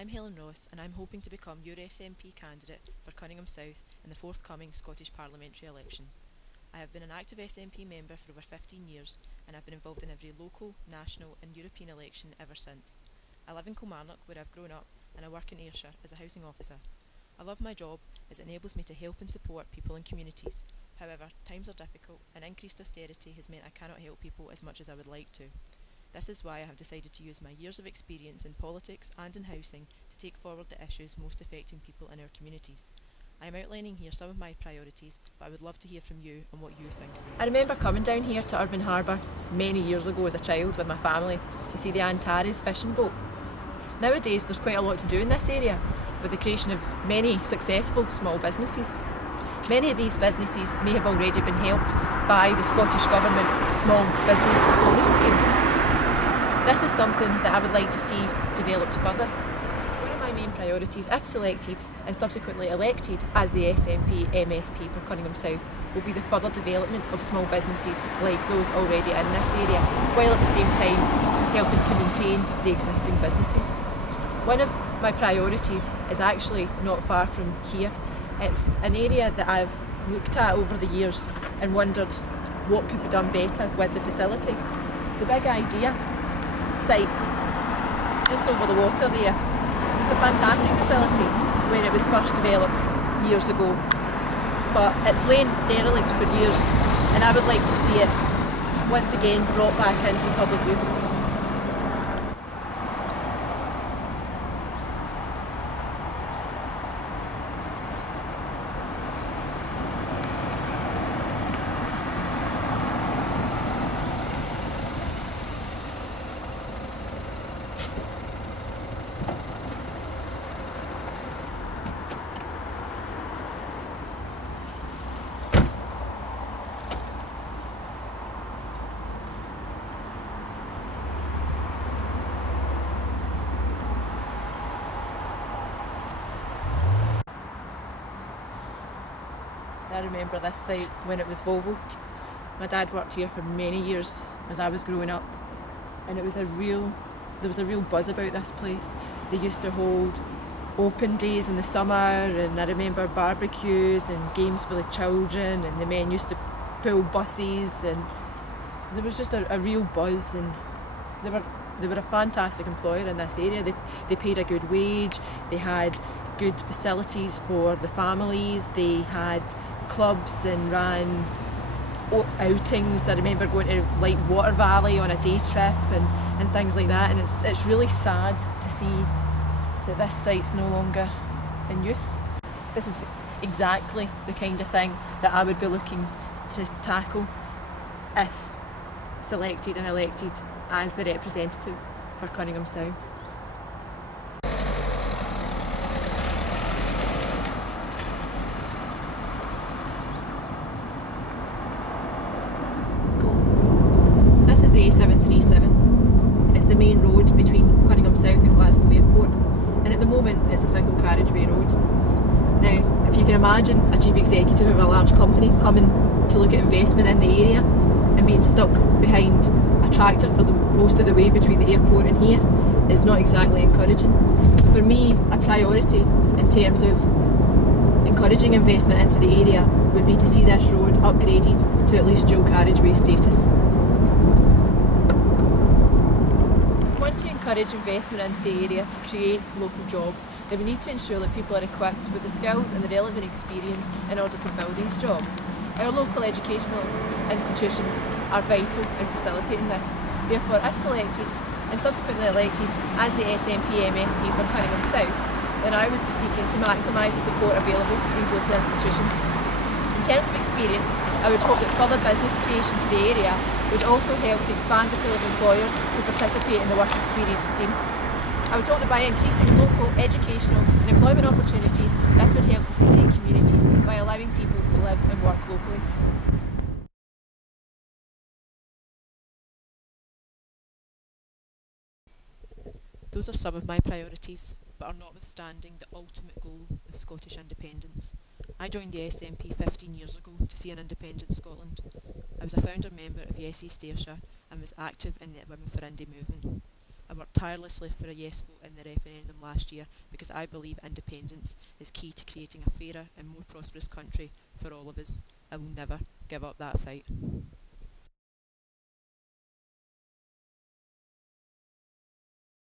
I'm Helen Ross and I'm hoping to become your SNP candidate for Cunninghame South in the forthcoming Scottish parliamentary elections. I have been an active SNP member for over 15 years and I've been involved in every local, national and European election ever since. I live in Kilmarnock where I've grown up and I work in Ayrshire as a housing officer. I love my job as it enables me to help and support people and communities. However, times are difficult and increased austerity has meant I cannot help people as much as I would like to. This is why I have decided to use my years of experience in politics and in housing to take forward the issues most affecting people in our communities. I am outlining here some of my priorities, but I would love to hear from you on what you think. I remember coming down here to Irvine Harbour many years ago as a child with my family to see the Antares fishing boat. Nowadays there's quite a lot to do in this area with the creation of many successful small businesses. Many of these businesses may have already been helped by the Scottish Government Small Business Bonus Scheme. This is something that I would like to see developed further. One of my main priorities, if selected and subsequently elected as the SNP MSP for Cunninghame South, will be the further development of small businesses like those already in this area, while at the same time helping to maintain the existing businesses. One of my priorities is actually not far from here. It's an area that I've looked at over the years and wondered what could be done better with the facility. The Big Idea site just over the water there. It's a fantastic facility when it was first developed years ago, but it's lain derelict for years and I would like to see it once again brought back into public use. I remember this site when it was Volvo. My dad worked here for many years as I was growing up, and there was a real buzz about this place. They used to hold open days in the summer, and I remember barbecues and games for the children, and the men used to pull buses, and there was just a real buzz, and they were a fantastic employer in this area. They paid a good wage, they had good facilities for the families, they had clubs and ran outings. I remember going to like Water Valley on a day trip and things like that, and it's really sad to see that this site's no longer in use. This is exactly the kind of thing that I would be looking to tackle if selected and elected as the representative for Cunninghame South. A737. It's the main road between Cunninghame South and Glasgow Airport, and at the moment it's a single carriageway road. Now, if you can imagine a chief executive of a large company coming to look at investment in the area and being stuck behind a tractor for most of the way between the airport and here is not exactly encouraging. So for me, a priority in terms of encouraging investment into the area would be to see this road upgraded to at least dual carriageway status. To encourage investment into the area to create local jobs, then we need to ensure that people are equipped with the skills and the relevant experience in order to fill these jobs. Our local educational institutions are vital in facilitating this. Therefore, if selected and subsequently elected as the SNP MSP for Cunninghame South, then I would be seeking to maximise the support available to these local institutions. In terms of experience, I would hope that further business creation to the area would also help to expand the pool of employers who participate in the work experience scheme. I would hope that by increasing local educational and employment opportunities, this would help to sustain communities by allowing people to live and work locally. Those are some of my priorities, but are notwithstanding the ultimate goal of Scottish independence. I joined the SNP 15 years ago to see an independent Scotland. I was a founder member of Yes East Ayrshire and was active in the Women for Indy movement. I worked tirelessly for a yes vote in the referendum last year because I believe independence is key to creating a fairer and more prosperous country for all of us. I will never give up that fight.